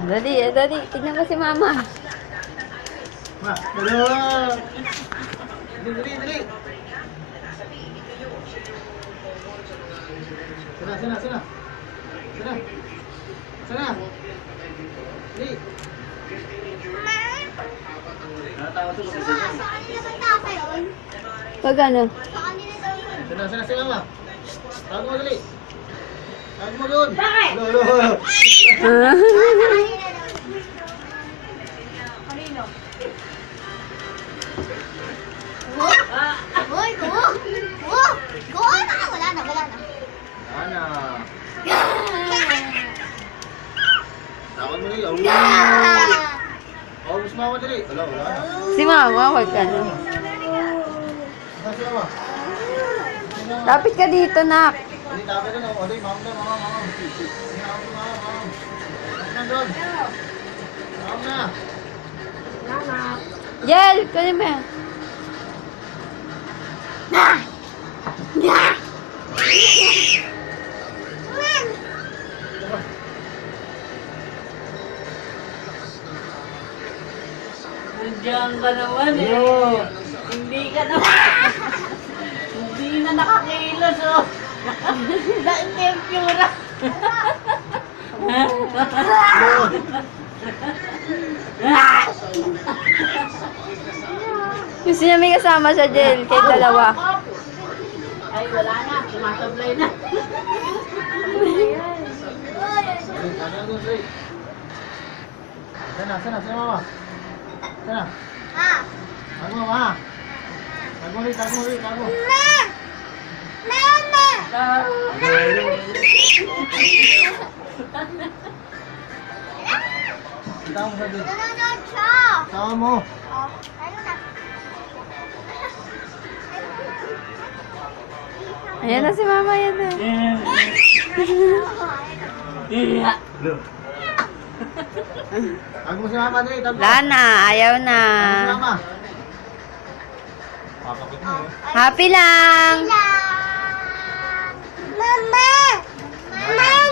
Dali, dali. Tignan mo si mama. Ma, dali. Dali. Sana. Dali. Natatawa to kasi siya. Pag ano? Sana, ma. Tawag mo dali. Tawag mo doon. Bakit? Lo. Ah. Kanino? Hoy, go! Go! Wala na. Ana. Tawag mo dali. Mas mama dali. Wala na. Si mama, wag ka na. Saan sila ba? Lapit ka dito, nak. Dali, tapos doon. O, dali, mama. Doon. Mama na. Jel, kunin mo yan. Nandiyan ka naman eh. Yo. Hindi ka naman. Hindi na nakakilos oh. Na-tempura. Gusto niya may kasama sa Jel, kay dalawa. Ay wala na. Sumasablay na. Sana, mama. Sana. Ah! Tago, mama. Tago ulit. Kita mo sa dito. Nanonood siya! Tawa mo. Oh, ano na? Ayan na si mama, yan na. Tago mo si mama dali. Tago. Wala na, ayaw na. Tago si mama. Papakit mo eh. Happy lang! Lang!